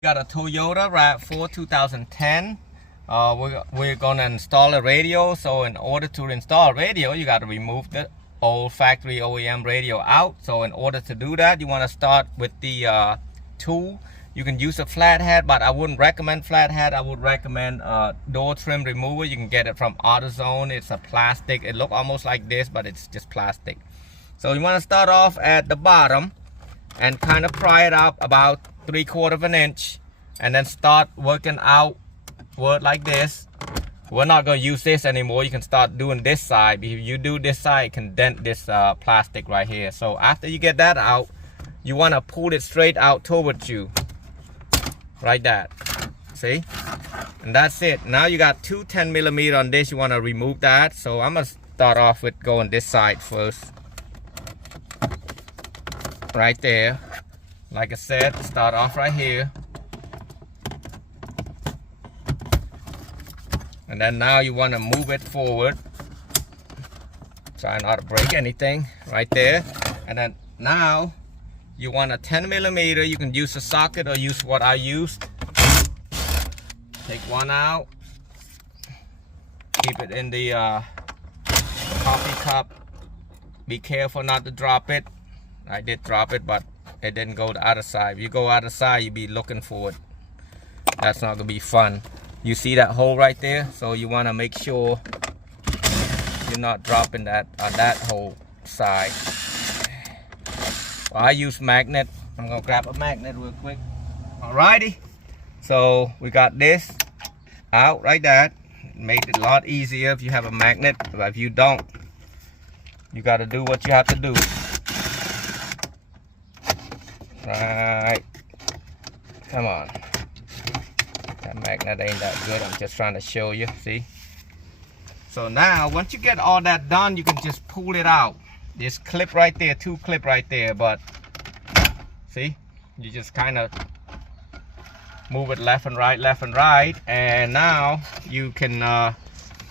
Got a Toyota Rav4 2010. We're gonna install a radio. So in order to install a radio, you got to remove the old factory OEM radio out. So in order to do that, you want to start with the tool. You can use a flathead, but I wouldn't recommend flathead. I would recommend door trim remover. You can get it from AutoZone. It's a plastic. It looks almost like this, but it's just plastic. So you want to start off at the bottom and kind of pry it up about 3/4 of an inch, and then start working outward like this. We're not going to use this anymore. You can start doing this side. If you do this side, it can dent this plastic right here. So after you get that out, you want to pull it straight out towards you, like that. See? And that's it. Now you got two 10mm on this. You want to remove that. So I'm going to start off with going this side first, right there. Like I said, start off right here. And then now you want to move it forward. Try not to break anything right there. And then now you want a 10mm. You can use a socket or use what I used. Take one out. Keep it in the coffee cup. Be careful not to drop it. I did drop it, but it didn't go the other side. If you go other side, you be looking for it. That's not gonna be fun. You see that hole right there? So you want to make sure you're not dropping that on that whole side. Well, I use magnet. I'm gonna grab a magnet real quick. Alrighty. So we got this out like that. Made it a lot easier if you have a magnet. But if you don't, you got to do what you have to do. Right, come on. That magnet ain't that good. I'm just trying to show you. See? So now once you get all that done, you can just pull it out. This clip right there, two clip right there, but see, you just kind of move it left and right, and now you can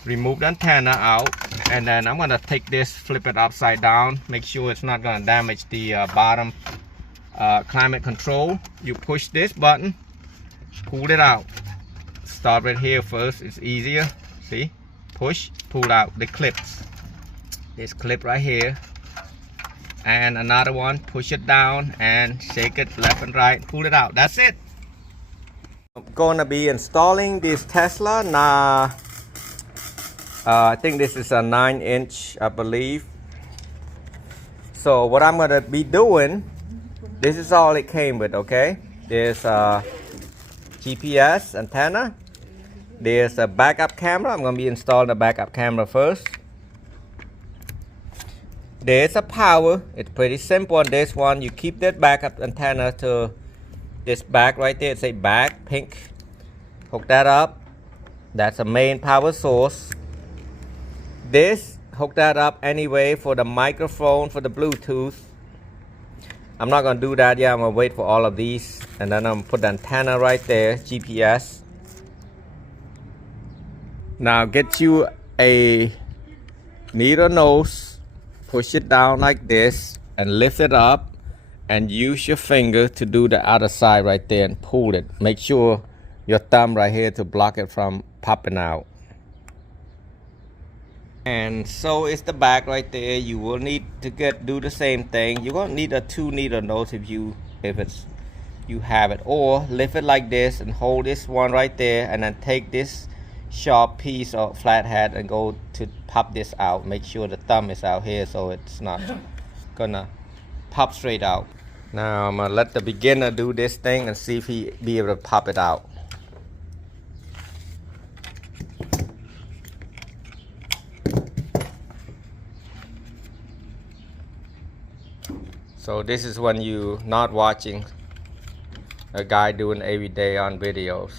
remove the antenna out. And then I'm gonna take this, flip it upside down, make sure it's not gonna damage the bottom climate control. You push this button, pull it out. Start right here first, it's easier. See, push, pull out the clips. This clip right here, and another one, push it down and shake it left and right, pull it out. That's it. I'm gonna be installing this Tesla. Now I think this is a 9-inch, I believe. So what I'm gonna be doing, this is all it came with, okay? There's a GPS antenna. There's a backup camera. I'm going to be installing the backup camera first. There's a power. It's pretty simple on this one. You keep that backup antenna to this back right there. It says back, pink. Hook that up. That's a main power source. This, hook that up anyway for the microphone, for the Bluetooth. I'm not gonna do that yet. I'm gonna wait for all of these, and then I'm gonna put the antenna right there, GPS. Now get you a needle nose, push it down like this, and lift it up, and use your finger to do the other side right there and pull it. Make sure your thumb right here to block it from popping out. And so is the back right there. You will need to do the same thing. You're gonna need a 2 needle nose if you have it, or lift it like this and hold this one right there, and then take this sharp piece of flathead and go to pop this out. Make sure the thumb is out here so it's not gonna pop straight out. Now I'm gonna let the beginner do this thing and see if he be able to pop it out. So this is when you not watching a guy doing every day on videos.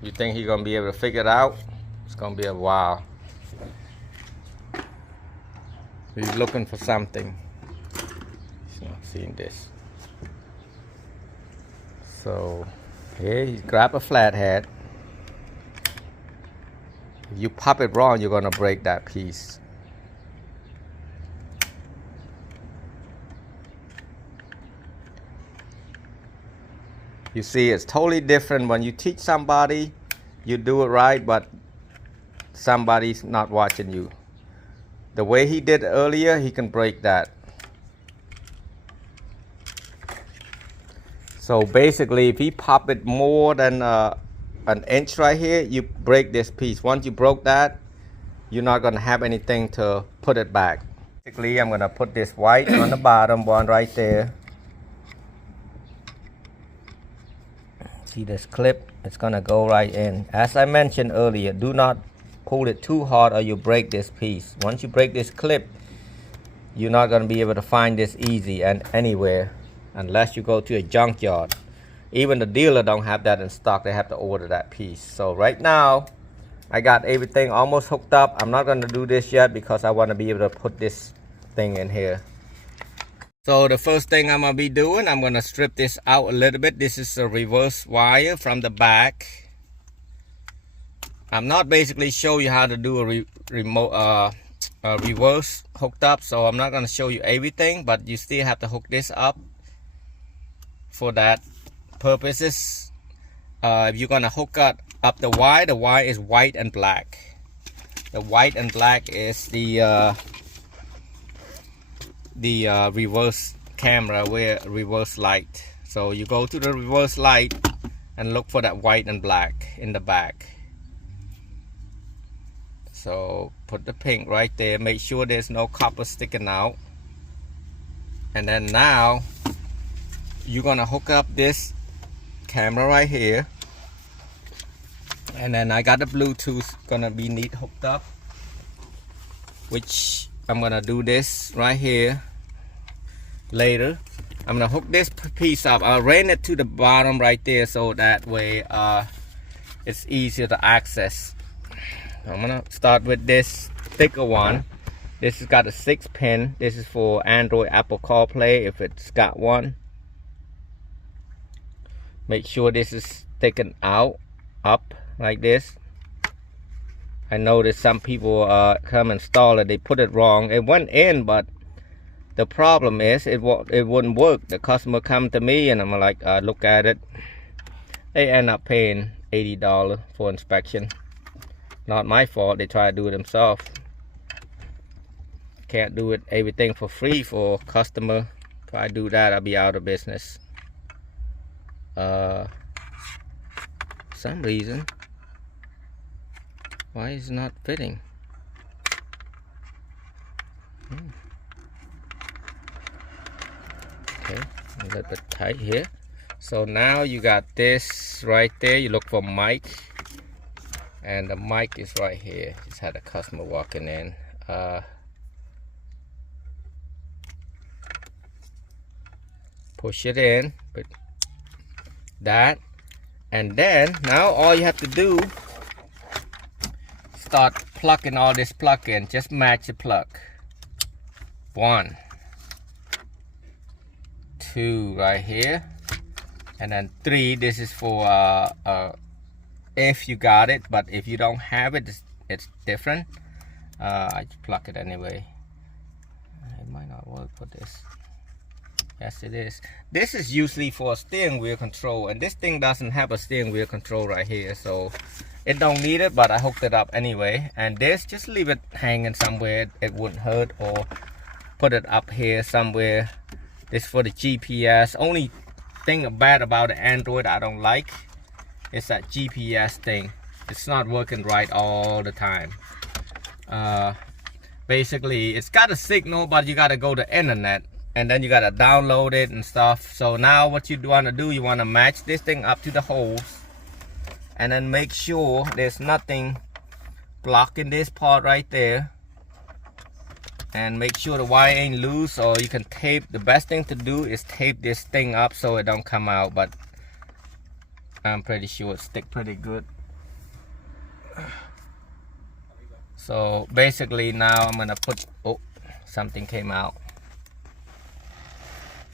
You think he's gonna be able to figure it out? It's gonna be a while. He's looking for something. He's not seeing this. So here he grab a flathead. If you pop it wrong, you're gonna break that piece. You see, it's totally different when you teach somebody, you do it right, but somebody's not watching you. The way he did earlier, he can break that. So basically, if he pop it more than an inch right here, you break this piece. Once you broke that, you're not gonna have anything to put it back. Basically, I'm gonna put this white on the bottom one right there. See this clip? It's gonna go right in. As I mentioned earlier, do not pull it too hard or you break this piece. Once you break this clip, you're not gonna be able to find this easy and anywhere unless you go to a junkyard. Even the dealer don't have that in stock. They have to order that piece. So right now, I got everything almost hooked up. I'm not gonna do this yet because I wanna be able to put this thing in here. So the first thing I'm gonna be doing, I'm gonna strip this out a little bit. This is a reverse wire from the back. I'm not basically show you how to do a reverse hooked up, so I'm not gonna show you everything, but you still have to hook this up for that purposes. If you're gonna hook up the wire is white and black. The white and black is the reverse camera with reverse light. So you go to the reverse light and look for that white and black in the back. So put the pink right there, make sure there's no copper sticking out. And then now you're gonna hook up this camera right here. And then I got the Bluetooth gonna be neat hooked up, which I'm gonna do this right here later. I'm gonna hook this piece up. I'll ran it to the bottom right there so that way it's easier to access. I'm gonna start with this thicker one. This has got a 6-pin. This is for Android, Apple CarPlay if it's got one. Make sure this is sticking out up like this. I noticed some people come install it, they put it wrong. It went in, but the problem is it wouldn't work. The customer come to me and I'm like, look at it. They end up paying $80 for inspection. Not my fault, they try to do it themselves. Can't do it everything for free for customer. If I do that, I'll be out of business. Some reason why is it not fitting? Okay, a little bit tight here. So now you got this right there. You look for mic, and the mic is right here. Just had a customer walking in. Push it in, put that, and then now all you have to do, start plugging all this plug in. Just match the plug. 1, 2 right here, and then 3. This is for if you got it, but if you don't have it, it's different. I just plug it anyway. It might not work for this. Yes, it is. This is usually for a steering wheel control, and this thing doesn't have a steering wheel control right here, so it don't need it, but I hooked it up anyway. And this, just leave it hanging somewhere, it wouldn't hurt, or put it up here somewhere. This for the GPS. Only thing bad about the Android I don't like is that GPS thing. It's not working right all the time. Basically, it's got a signal, but you gotta go to internet, and then you gotta download it and stuff. So now what you want to do, you want to match this thing up to the holes, and then make sure there's nothing blocking this part right there, and make sure the wire ain't loose, or you can tape. The best thing to do is tape this thing up so it don't come out, but I'm pretty sure it stick pretty good. So basically now I'm gonna put, oh, something came out.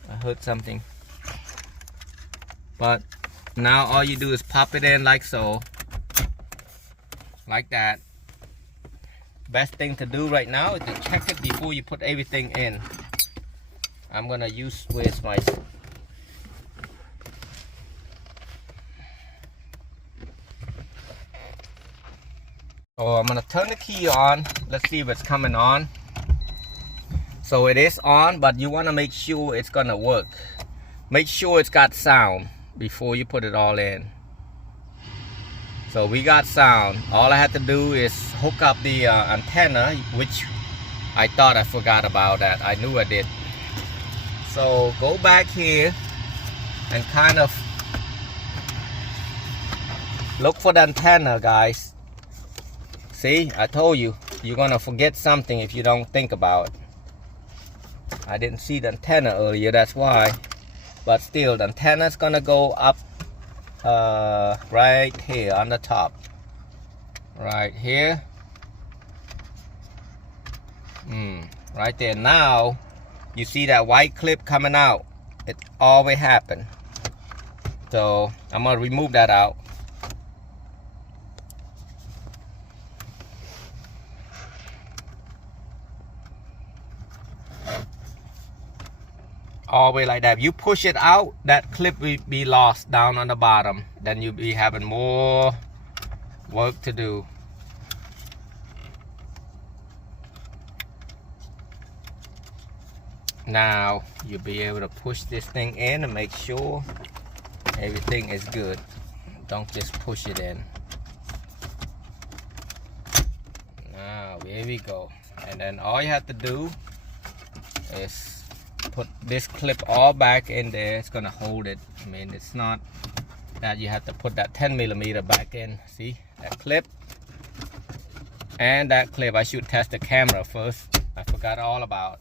I heard something. But now all you do is pop it in like so. Like that. Best thing to do right now is to check it before you put everything in. I'm gonna use, where's my, So I'm gonna turn the key on. Let's see if it's coming on. So it is on, but you wanna make sure it's gonna work. Make sure it's got sound before you put it all in. So we got sound. All I had to do is hook up the antenna, which I thought I forgot about that. I knew I did. So go back here and kind of look for the antenna, guys. See, I told you, you're gonna forget something if you don't think about it. I didn't see the antenna earlier, that's why. But still, the antenna is gonna go up right here on the top. Right here. Right there. Now, you see that white clip coming out. It always happens. So, I'm gonna remove that out. All the way like that. If you push it out, that clip will be lost down on the bottom. Then you'll be having more work to do. Now you'll be able to push this thing in and make sure everything is good. Don't just push it in. Now here we go. And then all you have to do is put this clip all back in there. It's gonna hold it. I mean, it's not that you have to put that 10mm back in. See that clip and that clip. I should test the camera first. I forgot all about it.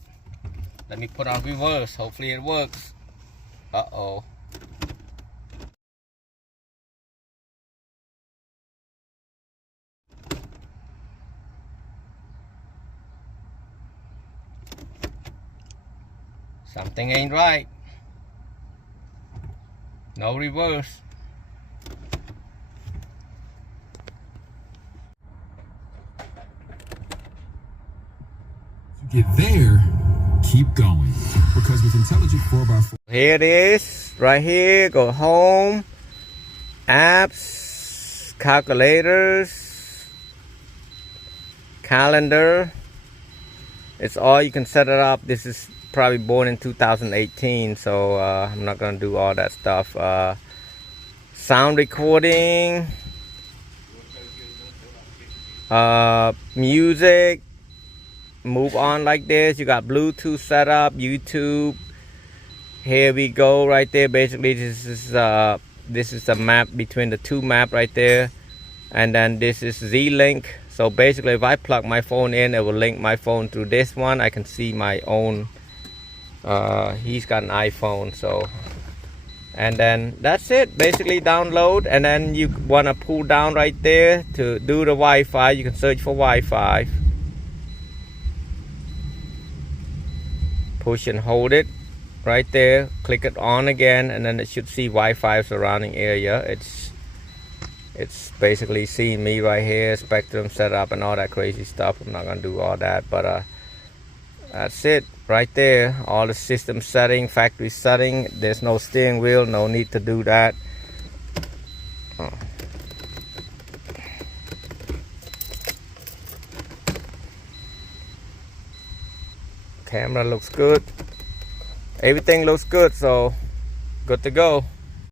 Let me put on reverse. Hopefully it works. Uh-oh. Something ain't right. No reverse. To get there, keep going. Because with intelligent 4x4... Here it is. Right here. Go home. Apps. Calculators. Calendar. It's all you can set it up. This is probably born in 2018, so I'm not gonna do all that stuff. Sound recording, music, move on like this. You got Bluetooth set up, YouTube. Here we go. Right there, basically this is the map between the two map right there, and then this is Z-Link. So basically, if I plug my phone in, it will link my phone through this one. I can see my own. He's got an iPhone, so. And then that's it. Basically, download, and then you want to pull down right there to do the Wi-Fi. You can search for Wi-Fi. Push and hold it right there. Click it on again, and then it should see Wi-Fi surrounding area. It's basically seeing me right here, spectrum setup and all that crazy stuff. I'm not gonna do all that, but that's it right there. All the system setting, factory setting. There's no steering wheel, no need to do that. Camera looks good. Everything looks good, so good to go.